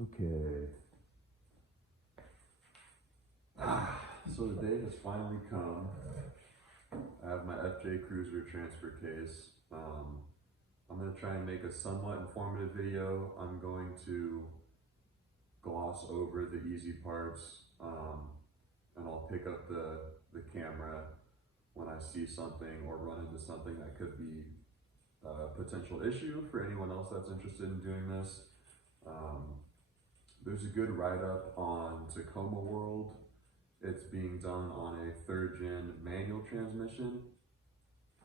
Okay. So the day has finally come. I have my FJ Cruiser transfer case. I'm going to try and make a somewhat informative video. I'm going to gloss over the easy parts, and I'll pick up the camera when I see something or run into something that could be a potential issue for anyone else that's interested in doing this. There's a good write-up on Tacoma World. It's being done on a 3rd gen manual transmission.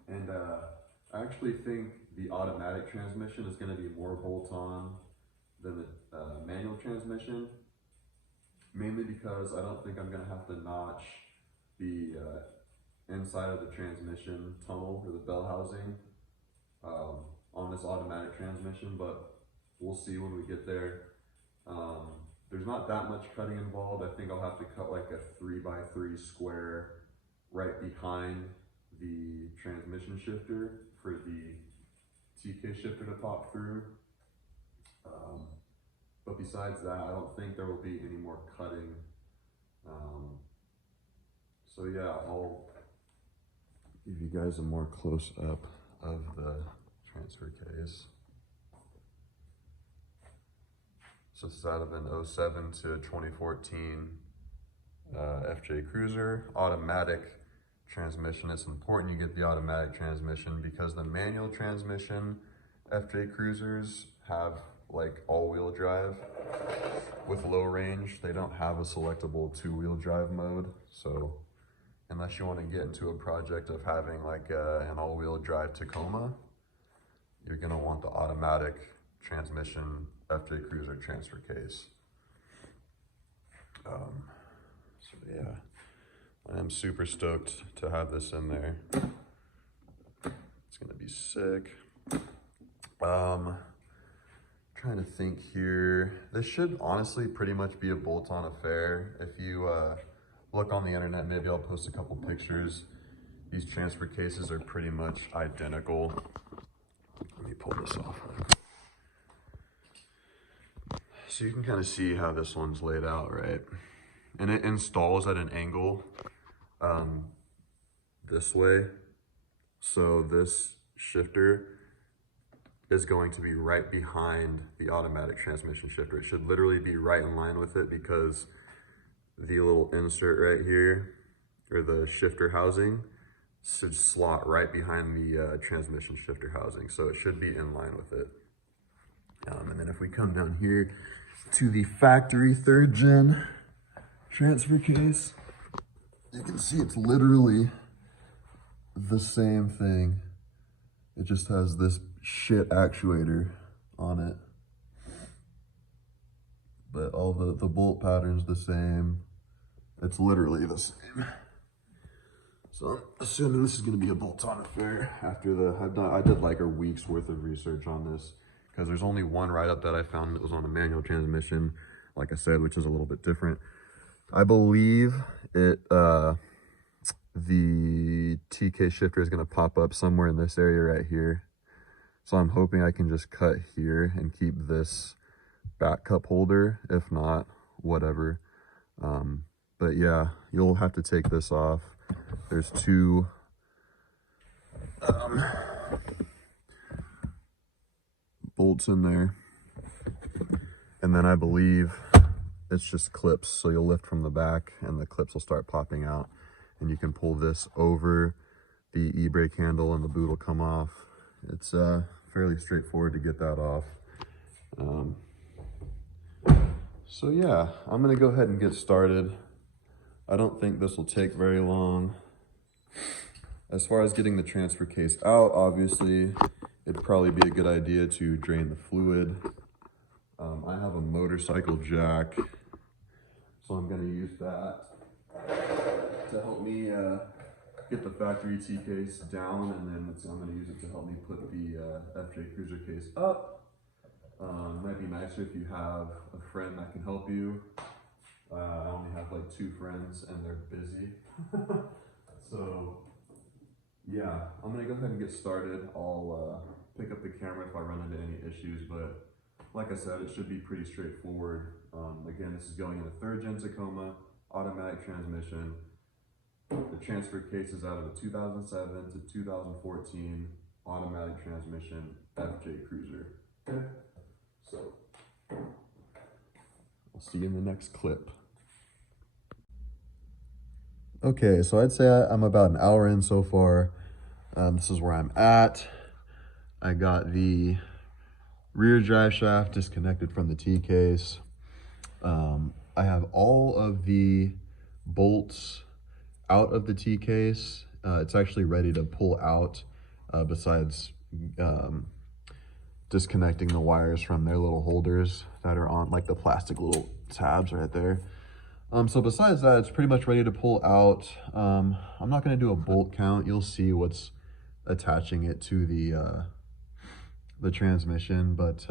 And I actually think the automatic transmission is going to be more bolt-on than the manual transmission. Mainly because I don't think I'm going to have to notch the inside of the transmission tunnel or the bell housing on this automatic transmission, but we'll see when we get there. There's not that much cutting involved. I think I'll have to cut like a 3x3 square right behind the transmission shifter for the TK shifter to pop through. But besides that, I don't think there will be any more cutting. So yeah, I'll give you guys a more close up of the transfer case. So this is out of an 07 to 2014 FJ Cruiser, automatic transmission. It's important you get the automatic transmission because the manual transmission FJ Cruisers have like all-wheel drive with low range. They don't have a selectable 2-wheel drive mode. So unless you want to get into a project of having like an all-wheel drive Tacoma, you're gonna want the automatic transmission FJ Cruiser transfer case. So yeah, I am super stoked to have this in there. It's gonna be sick. Trying to think here. This should honestly pretty much be a bolt-on affair. If you look on the internet, maybe I'll post a couple pictures. These transfer cases are pretty much identical. Let me pull this off. So you can kind of see how this one's laid out, right? And it installs at an angle this way. So this shifter is going to be right behind the automatic transmission shifter. It should literally be right in line with it because the little insert right here, or the shifter housing, should slot right behind the transmission shifter housing. So it should be in line with it. And then if we come down here to the factory 3rd gen transfer case, you can see it's literally the same thing. It just has this shit actuator on it. But all the bolt pattern's the same. It's literally the same. So I'm assuming this is gonna be a bolt-on affair after I did like a week's worth of research on this because there's only one write-up that I found that was on a manual transmission, like I said, which is a little bit different. I believe it, the TK shifter is gonna pop up somewhere in this area right here. So I'm hoping I can just cut here and keep this back cup holder. If not, whatever. But yeah, you'll have to take this off. There's 2 bolts in there. And then I believe it's just clips. So you'll lift from the back and the clips will start popping out. And you can pull this over the e-brake handle and the boot will come off. It's fairly straightforward to get that off. So yeah, I'm gonna go ahead and get started. I don't think this will take very long. As far as getting the transfer case out, obviously, it'd probably be a good idea to drain the fluid. I have a motorcycle jack, so I'm gonna use that to help me get the factory T case down, and then I'm gonna use it to help me put the FJ Cruiser case up. It might be nicer if you have a friend that can help you. I only have like 2 friends and they're busy. So yeah, I'm gonna go ahead and get started. I'll pick up the camera if I run into any issues, but like I said, it should be pretty straightforward. Again, this is going in a 3rd gen Tacoma, automatic transmission. The transfer case is out of a 2007 to 2014 automatic transmission FJ Cruiser. Okay, so I'll see you in the next clip. Okay, so I'd say I'm about an hour in so far. This is where I'm at. I got the rear drive shaft disconnected from the T-case. I have all of the bolts out of the T-case. It's actually ready to pull out, besides disconnecting the wires from their little holders that are on, like the plastic little tabs right there. So besides that, it's pretty much ready to pull out. I'm not going to do a bolt count. You'll see what's attaching it to the transmission, but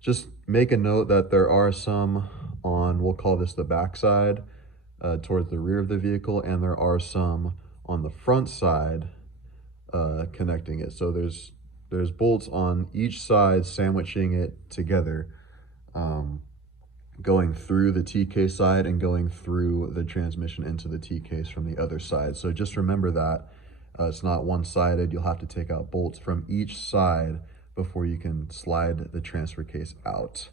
just make a note that there are some on, we'll call this the back side, towards the rear of the vehicle, and there are some on the front side connecting it. So there's bolts on each side sandwiching it together, going through the T-case side and going through the transmission into the T-case from the other side. So just remember that it's not one-sided. You'll have to take out bolts from each side before you can slide the transfer case out.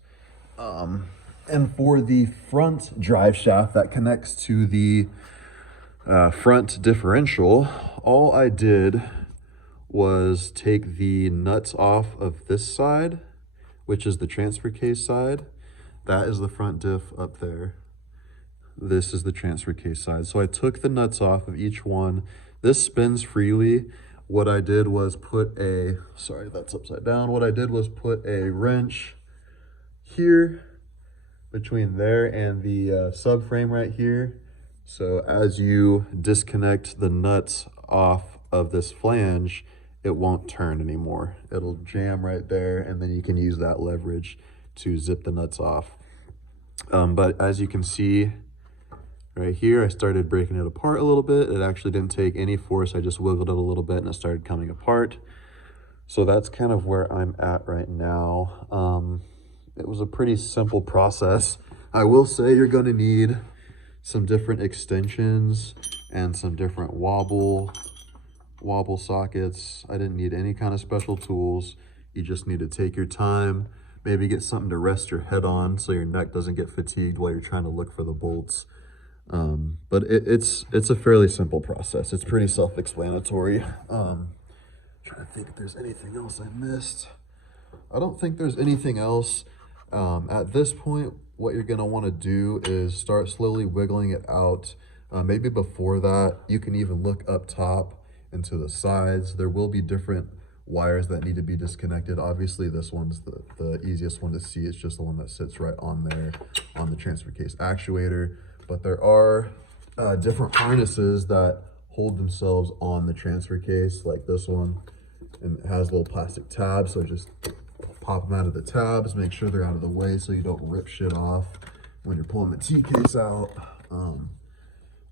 And for the front drive shaft that connects to the front differential, all I did was take the nuts off of this side, which is the transfer case side. That is the front diff up there. This is the transfer case side. So I took the nuts off of each one. This spins freely. What I did was put a, sorry, that's upside down. What I did was put a wrench here between there and the subframe right here. So as you disconnect the nuts off of this flange, it won't turn anymore. It'll jam right there, and then you can use that leverage to zip the nuts off. But as you can see right here, I started breaking it apart a little bit. It actually didn't take any force. I just wiggled it a little bit and it started coming apart. So that's kind of where I'm at right now. It was a pretty simple process. I will say you're going to need some different extensions and some different wobble sockets. I didn't need any kind of special tools. You just need to take your time, maybe get something to rest your head on so your neck doesn't get fatigued while you're trying to look for the bolts. But it's a fairly simple process. It's pretty self-explanatory. Trying to think if there's anything else I missed. I don't think there's anything else. At this point, what you're going to want to do is start slowly wiggling it out. Maybe before that, you can even look up top and to the sides. There will be different wires that need to be disconnected. Obviously, this one's the easiest one to see. It's just the one that sits right on there on the transfer case actuator. But there are different harnesses that hold themselves on the transfer case, like this one. And it has little plastic tabs, so just pop them out of the tabs, make sure they're out of the way so you don't rip shit off when you're pulling the T-case out.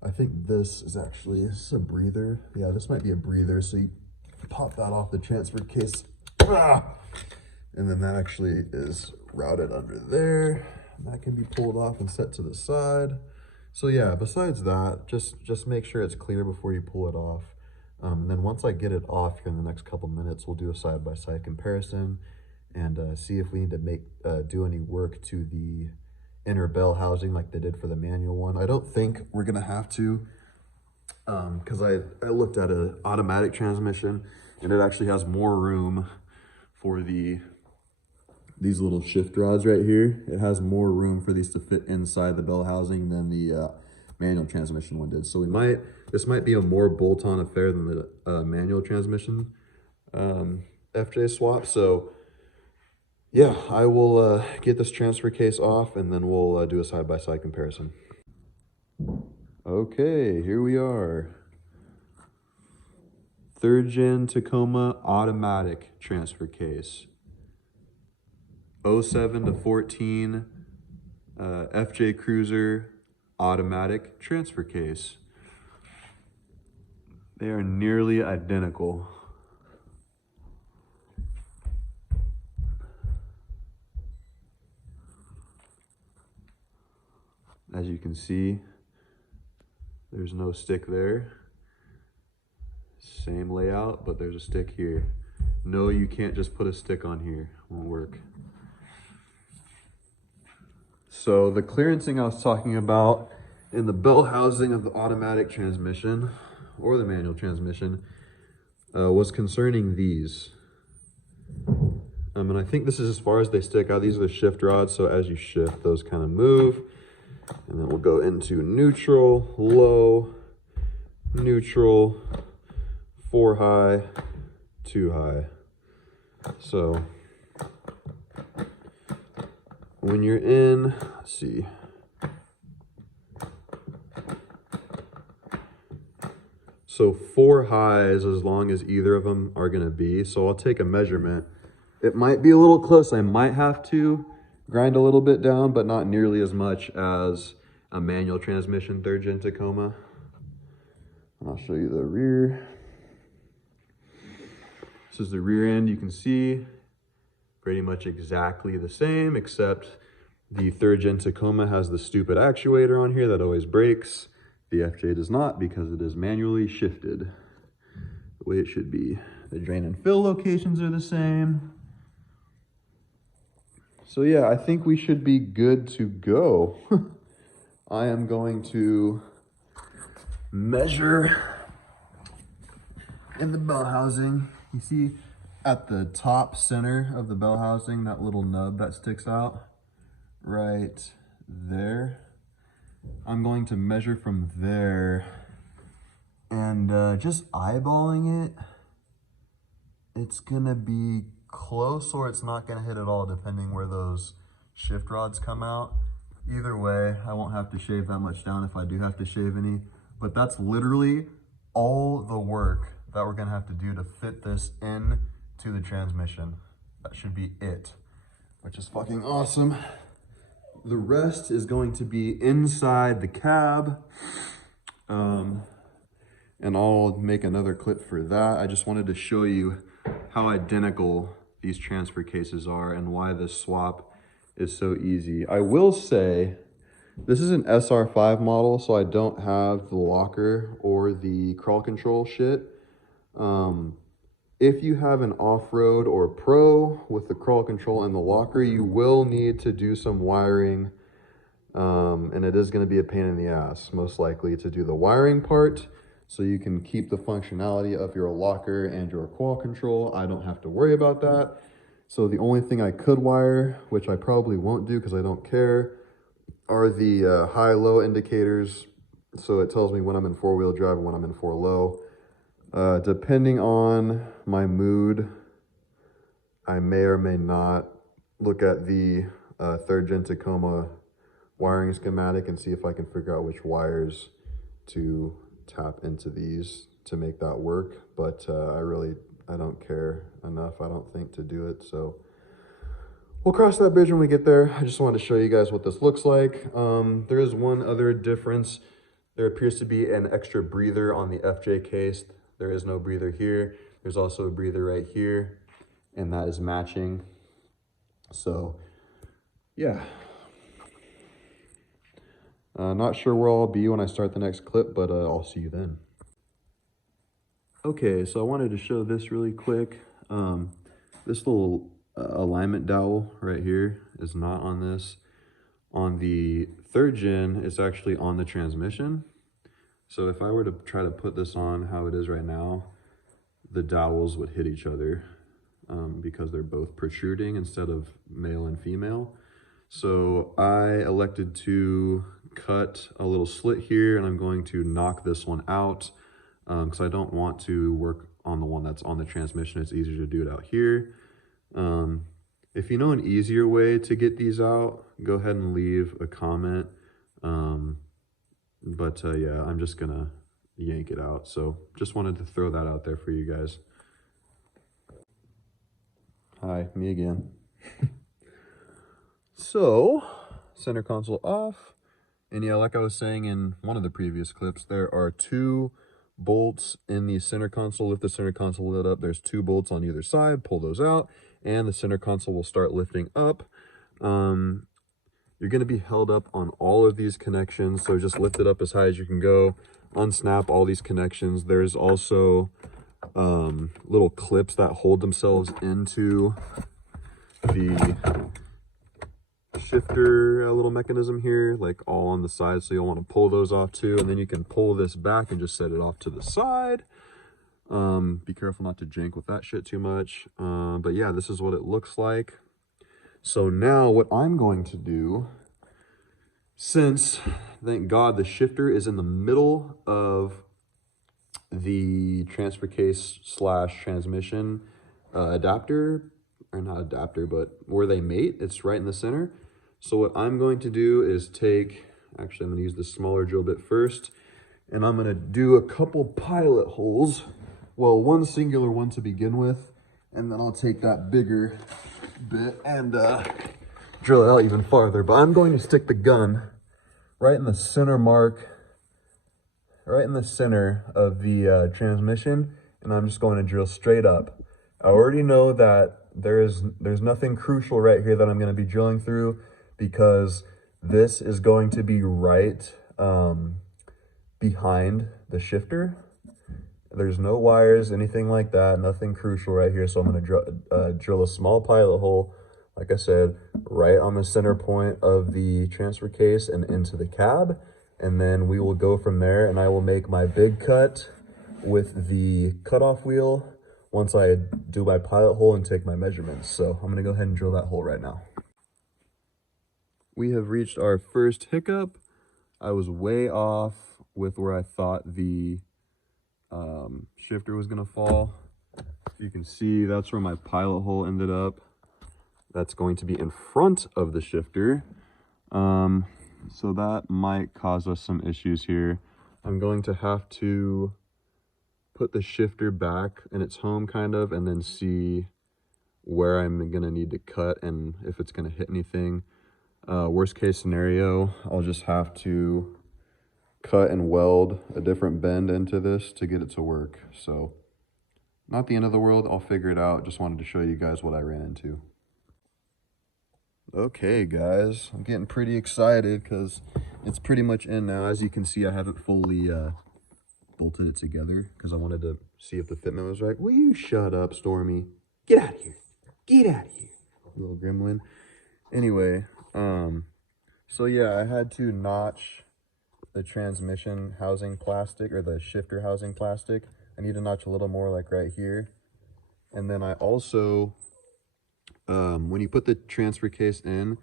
I think this is a breather. Yeah, this might be a breather, so you pop that off the transfer case. And then that actually is routed under there. That can be pulled off and set to the side. So yeah, besides that, just make sure it's clear before you pull it off. And then once I get it off here in the next couple minutes, we'll do a side-by-side comparison and see if we need to do any work to the inner bell housing like they did for the manual one. I don't think we're gonna have to, because I looked at an automatic transmission and it actually has more room for these little shift rods right here. It has more room for these to fit inside the bell housing than the manual transmission one did. So this might be a more bolt-on affair than the manual transmission FJ swap. So yeah, I will get this transfer case off and then we'll do a side-by-side comparison. Okay, here we are. 3rd gen Tacoma automatic transfer case. 07 to 14 FJ Cruiser automatic transfer case. They are nearly identical. As you can see, there's no stick there. Same layout, but there's a stick here. No, you can't just put a stick on here. It won't work. So the clearancing I was talking about in the bell housing of the automatic transmission or the manual transmission was concerning these. And I think this is as far as they stick out. These are the shift rods, so as you shift, those kind of move. And then we'll go into neutral, low, neutral, 4 high, 2 high. So when you're in, let's see. So 4 highs as long as either of them are gonna be. So I'll take a measurement. It might be a little close. I might have to grind a little bit down, but not nearly as much as a manual transmission 3rd gen Tacoma. And I'll show you the rear. This is the rear end. You can see pretty much exactly the same, except the 3rd gen Tacoma has the stupid actuator on here that always breaks. The FJ does not, because it is manually shifted the way it should be. The drain and fill locations are the same. So yeah, I think we should be good to go. I am going to measure in the bell housing. You see at the top center of the bell housing, that little nub that sticks out right there. I'm going to measure from there, and just eyeballing it, it's gonna be close or it's not gonna hit at all, depending where those shift rods come out. Either way, I won't have to shave that much down if I do have to shave any, but that's literally all the work that we're gonna have to do to fit this in to the transmission. That should be it, which is fucking awesome. The rest is going to be inside the cab, and I'll make another clip for that. I just wanted to show you how identical these transfer cases are and why this swap is so easy. I will say this is an SR5 model, so I don't have the locker or the crawl control shit. If you have an off-road or pro with the crawl control and the locker, you will need to do some wiring, and it is going to be a pain in the ass, most likely, to do the wiring part, so you can keep the functionality of your locker and your crawl control. I don't have to worry about that. So the only thing I could wire, which I probably won't do because I don't care, are the high-low indicators. So it tells me when I'm in 4-wheel drive and when I'm in 4-low. Depending on my mood, I may or may not look at the 3rd gen Tacoma wiring schematic and see if I can figure out which wires to tap into these to make that work. But I don't care enough, I don't think, to do it. So we'll cross that bridge when we get there. I just wanted to show you guys what this looks like. There is one other difference. There appears to be an extra breather on the FJ case. There is no breather here. There's also a breather right here, and that is matching. So yeah. Not sure where I'll be when I start the next clip, but I'll see you then. Okay, so I wanted to show this really quick. This little alignment dowel right here is not on this. On the 3rd gen, it's actually on the transmission. So if I were to try to put this on how it is right now, the dowels would hit each other because they're both protruding instead of male and female. So I elected to cut a little slit here, and I'm going to knock this one out because I don't want to work on the one that's on the transmission. It's easier to do it out here. If you know an easier way to get these out, go ahead and leave a comment. Yeah, I'm just gonna yank it out. So just wanted to throw that out there for you guys. Hi, me again. So, center console off. And yeah, like I was saying in one of the previous clips, there are 2 bolts in the center console. Lift the center console lid up. There's 2 bolts on either side. Pull those out, and the center console will start lifting up. you're going to be held up on all of these connections. So just lift it up as high as you can go, unsnap all these connections. There's also little clips that hold themselves into the shifter little mechanism here, like all on the side, so you'll want to pull those off too, and then you can pull this back and just set it off to the side. Be careful not to jank with that shit too much, but yeah, this is what it looks like. So now what I'm going to do, since thank God the shifter is in the middle of the transfer case slash transmission adapter, or not adapter, but where they mate, it's right in the center. So what I'm going to do is actually I'm going to use the smaller drill bit first, and I'm going to do a couple pilot holes. Well, one singular one to begin with, and then I'll take that bigger bit and drill it out even farther. But I'm going to stick the gun right in the center mark, right in the center of the transmission, and I'm just going to drill straight up. I already know that there's nothing crucial right here that I'm going to be drilling through, because this is going to be right behind the shifter. There's no wires, anything like that, nothing crucial right here. So I'm going to drill a small pilot hole, like I said, right on the center point of the transfer case and into the cab. And then we will go from there, and I will make my big cut with the cutoff wheel once I do my pilot hole and take my measurements. So I'm going to go ahead and drill that hole right now. We have reached our first hiccup. I was way off with where I thought the shifter was going to fall. You can see that's where my pilot hole ended up. That's going to be in front of the shifter. So that might cause us some issues here. I'm going to have to put the shifter back in its home kind of, and then see where I'm going to need to cut and if it's going to hit anything. Worst case scenario, I'll just have to cut and weld a different bend into this to get it to work. So not the end of the world, I'll figure it out. Just wanted to show you guys what I ran into. Okay guys, I'm getting pretty excited because it's pretty much in now. As you can see, I haven't fully bolted it together because I wanted to see if the fitment was right. Will you shut up, Stormy? Get out of here. Get out of here, little gremlin. Anyway, so yeah, I had to notch the transmission housing plastic, or the shifter housing plastic. I need to notch a little more, like right here. And then I also, when you put the transfer case in,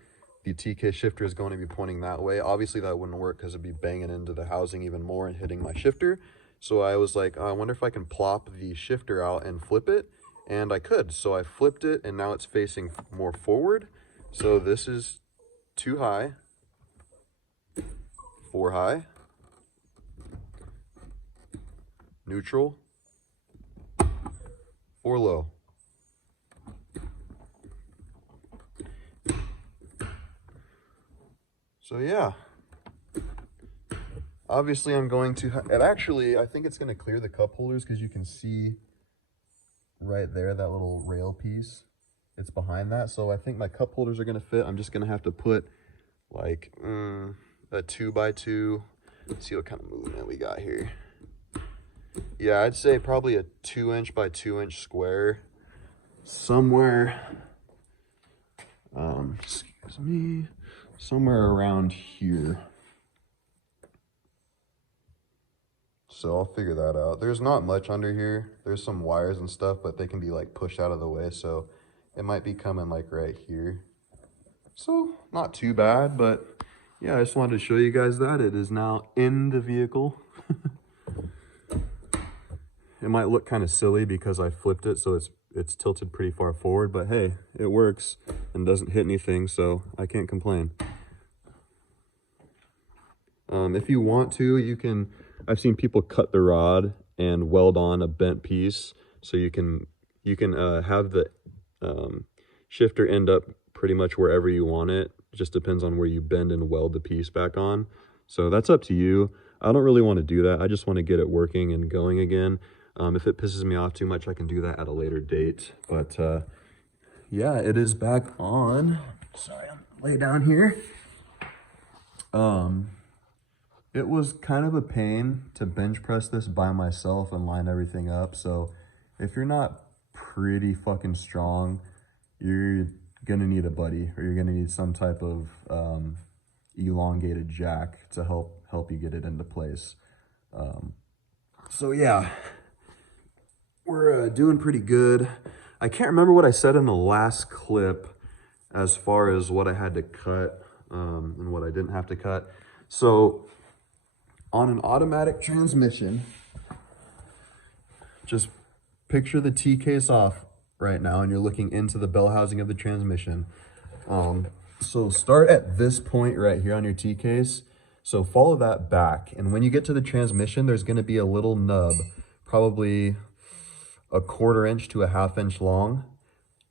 the TK shifter is going to be pointing that way. Obviously that wouldn't work because it'd be banging into the housing even more and hitting my shifter. So I was like, I wonder if I can plop the shifter out and flip it. And I could. So I flipped it, and now it's facing more forward. So this is 2 high, 4 high, neutral, 4 low. So yeah, obviously I'm going to, I think it's going to clear the cup holders, because you can see right there, that little rail piece, it's behind that. So I think my cup holders are going to fit. I'm just going to have to put like a 2x2. Let's see what kind of movement we got here. Yeah, I'd say probably a 2" by 2" square somewhere, excuse me, somewhere around here. So I'll figure that out. There's not much under here. There's some wires and stuff, but they can be like pushed out of the way. So it might be coming like right here. So not too bad, but yeah, I just wanted to show you guys that it is now in the vehicle. It might look kind of silly because I flipped it, so it's tilted pretty far forward, but hey, it works and doesn't hit anything, so I can't complain. If you want to, you can, I've seen people cut the rod and weld on a bent piece, so you can have the shifter end up pretty much wherever you want it. It just depends on where you bend and weld the piece back on. So that's up to you. I don't really want to do that. I just want to get it working and going again. If it pisses me off too much, I can do that at a later date. But yeah, it is back on. Sorry, I'm lay down here. It was kind of a pain to bench press this by myself and line everything up. So if you're not pretty fucking strong, you're gonna need a buddy, or you're gonna need some type of elongated jack to help you get it into place. So yeah, we're doing pretty good. I can't remember what I said in the last clip as far as what I had to cut and what I didn't have to cut. So on an automatic transmission, just picture the T-case off right now and you're looking into the bell housing of the transmission. So start at this point right here on your T-case. So follow that back. And when you get to the transmission, there's gonna be a little nub, probably a 1/4 inch to a 1/2 inch long.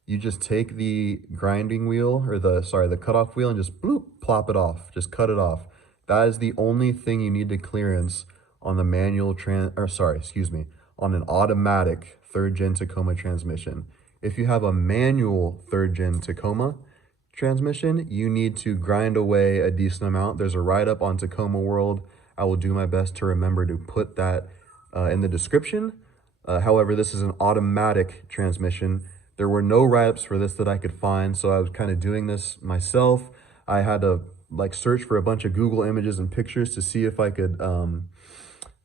You just take the grinding wheel, or the cutoff wheel, and just bloop, plop it off, just cut it off. That is the only thing you need to clearance on the manual on an automatic 3rd gen Tacoma transmission. If you have a manual 3rd gen Tacoma transmission, you need to grind away a decent amount. There's a write-up on Tacoma World. I will do my best to remember to put that in the description. However, this is an automatic transmission. There were no write-ups for this that I could find, so I was kind of doing this myself. I had to search for a bunch of Google images and pictures to see if I could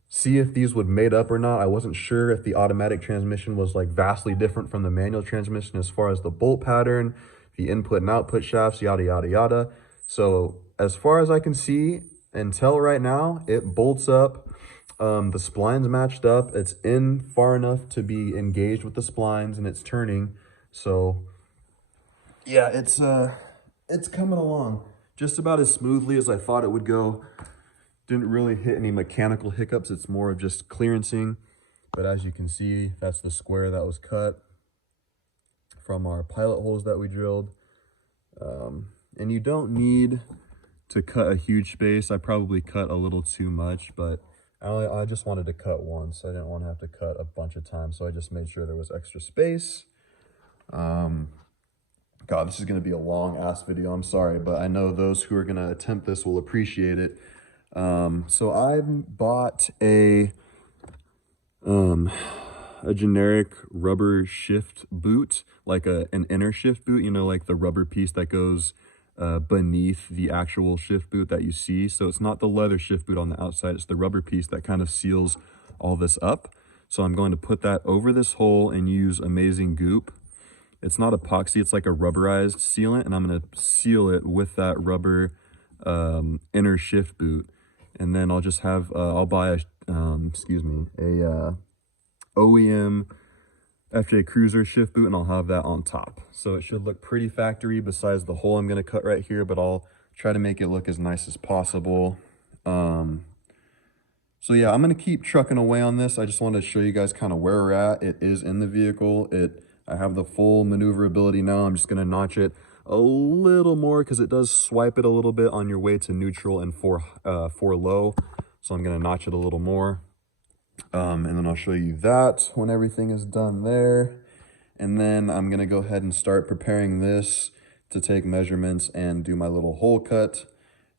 see if these would mate up or not. I wasn't sure if the automatic transmission was vastly different from the manual transmission as far as the bolt pattern, the input and output shafts, yada, yada, yada. So as far as I can see and tell right now, it bolts up. The splines matched up. It's in far enough to be engaged with the splines, and it's turning. So yeah, it's coming along just about as smoothly as I thought it would go. Didn't really hit any mechanical hiccups. It's more of just clearancing. But as you can see, that's the square that was cut from our pilot holes that we drilled. And you don't need to cut a huge space. I probably cut a little too much, but I just wanted to cut once. I didn't want to have to cut a bunch of times, so I just made sure there was extra space. God, this is going to be a long ass video. I'm sorry, but I know those who are going to attempt this will appreciate it. So I bought a generic rubber shift boot, an inner shift boot, the rubber piece that goes beneath the actual shift boot that you see. So it's not the leather shift boot on the outside, it's the rubber piece that kind of seals all this up. So I'm going to put that over this hole and use Amazing Goop. It's not epoxy, it's like a rubberized sealant, and I'm going to seal it with that rubber inner shift boot. And then I'll just have I'll buy a OEM FJ Cruiser shift boot, and I'll have that on top. So it should look pretty factory besides the hole I'm going to cut right here, but I'll try to make it look as nice as possible. So yeah, I'm going to keep trucking away on this. I just wanted to show you guys kind of where we're at. It is in the vehicle. I have the full maneuverability now. I'm just going to notch it a little more because it does swipe it a little bit on your way to neutral and for low. So I'm going to notch it a little more. And then I'll show you that when everything is done there. And then I'm going to go ahead and start preparing this to take measurements and do my little hole cut.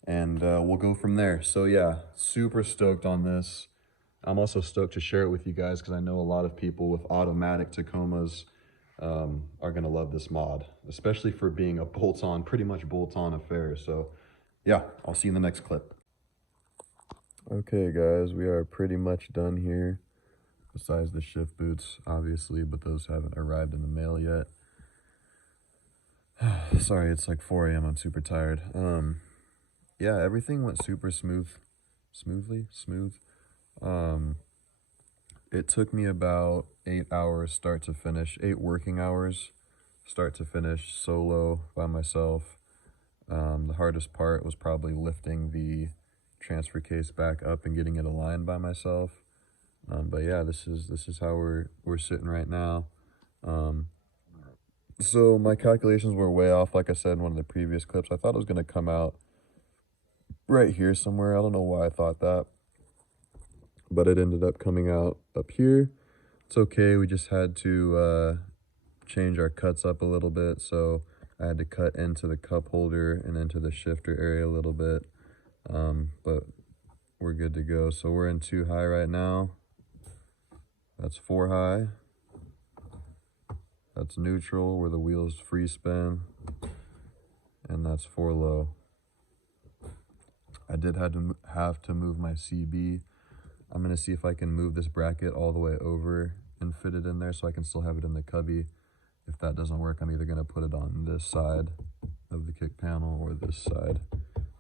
And we'll go from there. So yeah, super stoked on this. I'm also stoked to share it with you guys because I know a lot of people with automatic Tacomas are going to love this mod, especially for being a bolt-on, pretty much bolt-on affair. So yeah, I'll see you in the next clip. Okay guys, we are pretty much done here, besides the shift boots obviously, but those haven't arrived in the mail yet. Sorry, it's like 4 a.m. I'm super tired. Yeah, everything went super smooth. It took me about 8 hours start to finish, 8 working hours start to finish, solo by myself. The hardest part was probably lifting the transfer case back up and getting it aligned by myself. But yeah, this is how we're sitting right now. So my calculations were way off. Like I said in one of the previous clips, I thought it was going to come out right here somewhere. I don't know why I thought that, but it ended up coming out up here. It's okay. We just had to change our cuts up a little bit. So I had to cut into the cup holder and into the shifter area a little bit. but we're good to go. So we're in 2 high right now. That's 4 high. That's neutral where the wheels free spin, and that's 4 low. I did have to move my CB. I'm gonna see if I can move this bracket all the way over and fit it in there so I can still have it in the cubby. If that doesn't work, I'm either gonna put it on this side of the kick panel or this side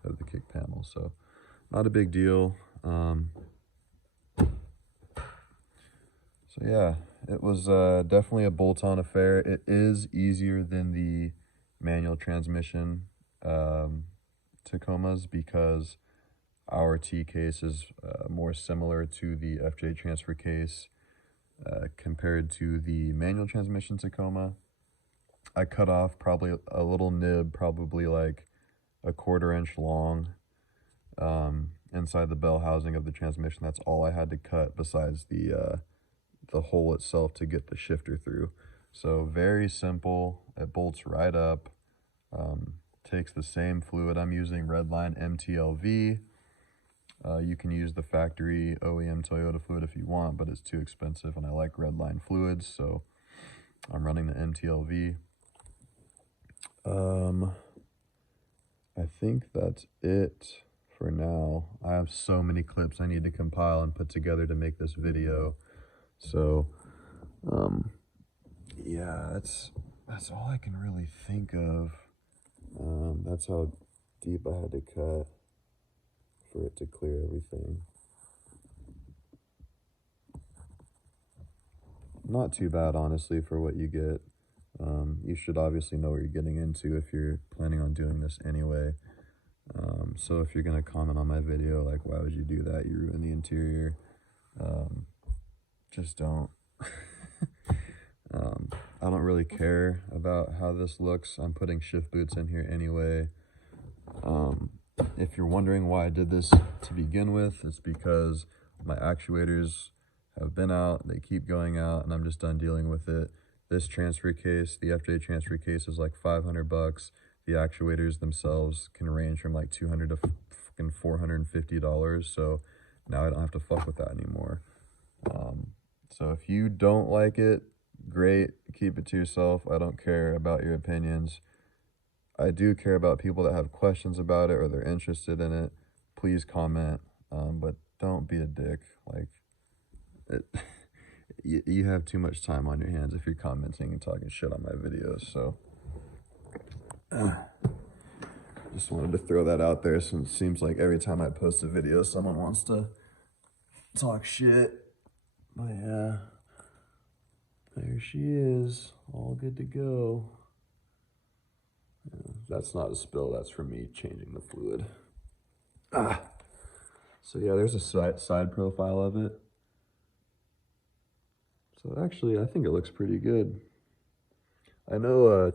of the kick panel. So not a big deal. So yeah, it was definitely a bolt-on affair. It is easier than the manual transmission Tacomas because our T case is more similar to the FJ transfer case compared to the manual transmission Tacoma. I cut off probably a little nib, probably like a 1/4 inch long inside the bell housing of the transmission. That's all I had to cut besides the hole itself to get the shifter through. So very simple. It bolts right up. Takes the same fluid. I'm using Redline MTLV. You can use the factory OEM Toyota fluid if you want, but it's too expensive and I like Redline fluids, so I'm running the MTLV. I think that's it for now. I have so many clips I need to compile and put together to make this video. So, yeah, that's all I can really think of. That's how deep I had to cut for it to clear everything. Not too bad, honestly, for what you get. You should obviously know what you're getting into if you're planning on doing this anyway. So if you're gonna comment on my video, like, why would you do that? You ruin the interior. Just don't. I don't really care about how this looks. I'm putting shift boots in here anyway. If you're wondering why I did this to begin with, it's because my actuators have been out, they keep going out, and I'm just done dealing with it. This transfer case, the FJ transfer case, is like $500. The actuators themselves can range from like $200 to fucking $450. So now I don't have to fuck with that anymore. So if you don't like it, great, keep it to yourself. I don't care about your opinions. I do care about people that have questions about it or they're interested in it. Please comment, but don't be a dick. Like, you have too much time on your hands if you're commenting and talking shit on my videos. So just wanted to throw that out there, since it seems like every time I post a video, someone wants to talk shit. But yeah, there she is, all good to go. That's not a spill, that's from me changing the fluid. So yeah, there's a side profile of it. So actually, I think it looks pretty good. I know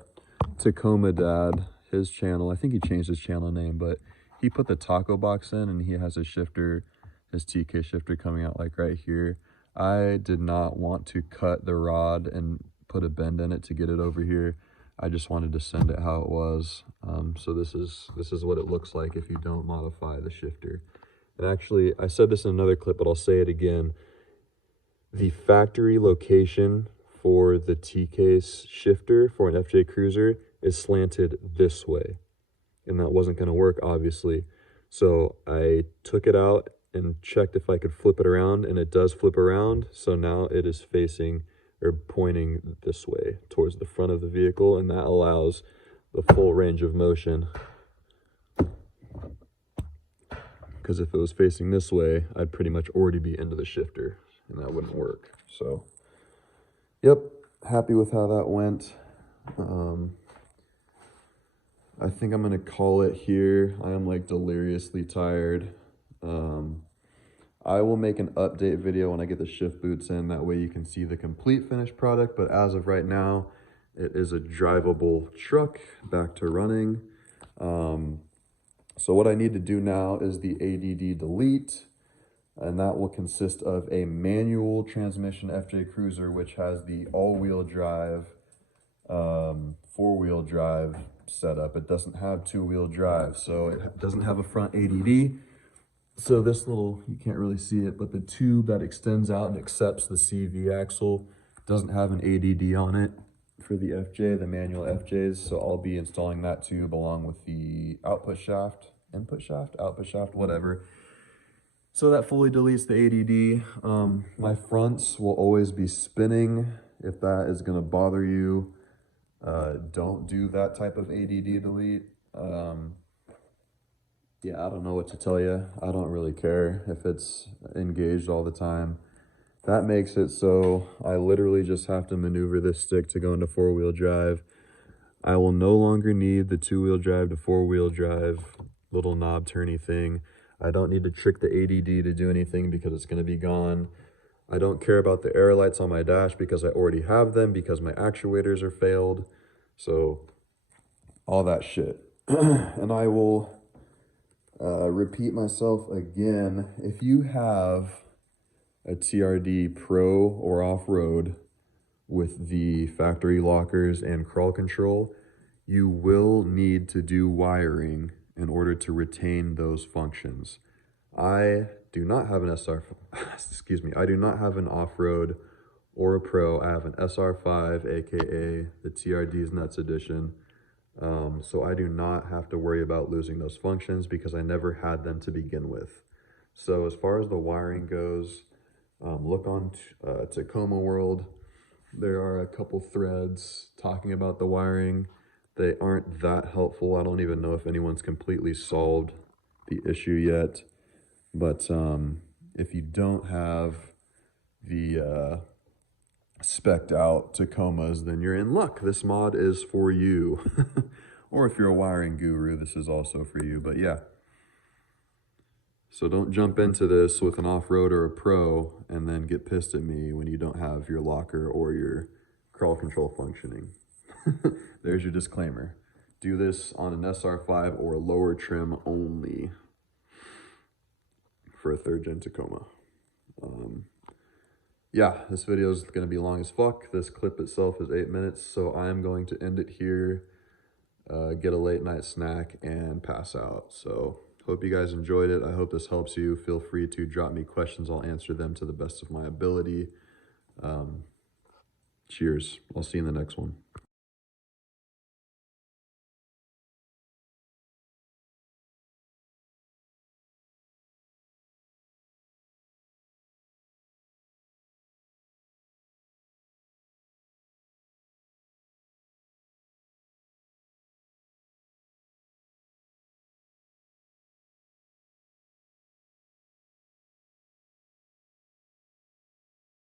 Tacoma Dad, his channel, I think he changed his channel name, but he put the taco box in and he has a shifter, his TK shifter coming out like right here. I did not want to cut the rod and put a bend in it to get it over here. I just wanted to send it how it was. So this is what it looks like if you don't modify the shifter. And actually, I said this in another clip, but I'll say it again. The factory location for the T-case shifter for an FJ Cruiser is slanted this way. And that wasn't going to work, obviously. So I took it out and checked if I could flip it around, and it does flip around. So now it is facing or pointing this way towards the front of the vehicle, and that allows the full range of motion. Because if it was facing this way, I'd pretty much already be into the shifter, and that wouldn't work. So, yep, happy with how that went. I think I'm gonna call it here. I am like deliriously tired. I will make an update video when I get the shift boots in. That way you can see the complete finished product. But as of right now, it is a drivable truck, back to running. So what I need to do now is the ADD delete. And that will consist of a manual transmission FJ Cruiser, which has the all-wheel drive, 4-wheel drive setup. It doesn't have two-wheel drive, so it doesn't have a front ADD. So this little, you can't really see it, but the tube that extends out and accepts the CV axle doesn't have an ADD on it for the FJ, the manual FJs. So I'll be installing that tube along with the output shaft, input shaft, output shaft, whatever. So that fully deletes the ADD. My fronts will always be spinning. If that is gonna bother you, don't do that type of ADD delete. Yeah, I don't know what to tell you. I don't really care if it's engaged all the time. That makes it so I literally just have to maneuver this stick to go into four-wheel drive. I will no longer need the two-wheel drive to four-wheel drive little knob turny thing. I don't need to trick the ADD to do anything because it's going to be gone. I don't care about the air lights on my dash because I already have them because my actuators are failed. So all that shit. And I will repeat myself again. If you have a TRD Pro or off-road with the factory lockers and crawl control, you will need to do wiring in order to retain those functions. I do not have an I do not have an off-road or a Pro. I have an SR5, aka the TRD's Nuts Edition. So I do not have to worry about losing those functions because I never had them to begin with. So as far as the wiring goes, look on Tacoma World. There are a couple threads talking about the wiring. They aren't that helpful. I don't even know if anyone's completely solved the issue yet. But if you don't have the spec'd out Tacomas, then you're in luck. This mod is for you. Or if you're a wiring guru, this is also for you. But yeah. So don't jump into this with an off-road or a Pro and then get pissed at me when you don't have your locker or your crawl control functioning. There's your disclaimer. Do this on an SR5 or a lower trim only for a 3rd gen Tacoma. Yeah, this video is going to be long as fuck. This clip itself is 8 minutes, so I am going to end it here, get a late night snack, and pass out. So hope you guys enjoyed it. I hope this helps you. Feel free to drop me questions. I'll answer them to the best of my ability. Cheers. I'll see you in the next one.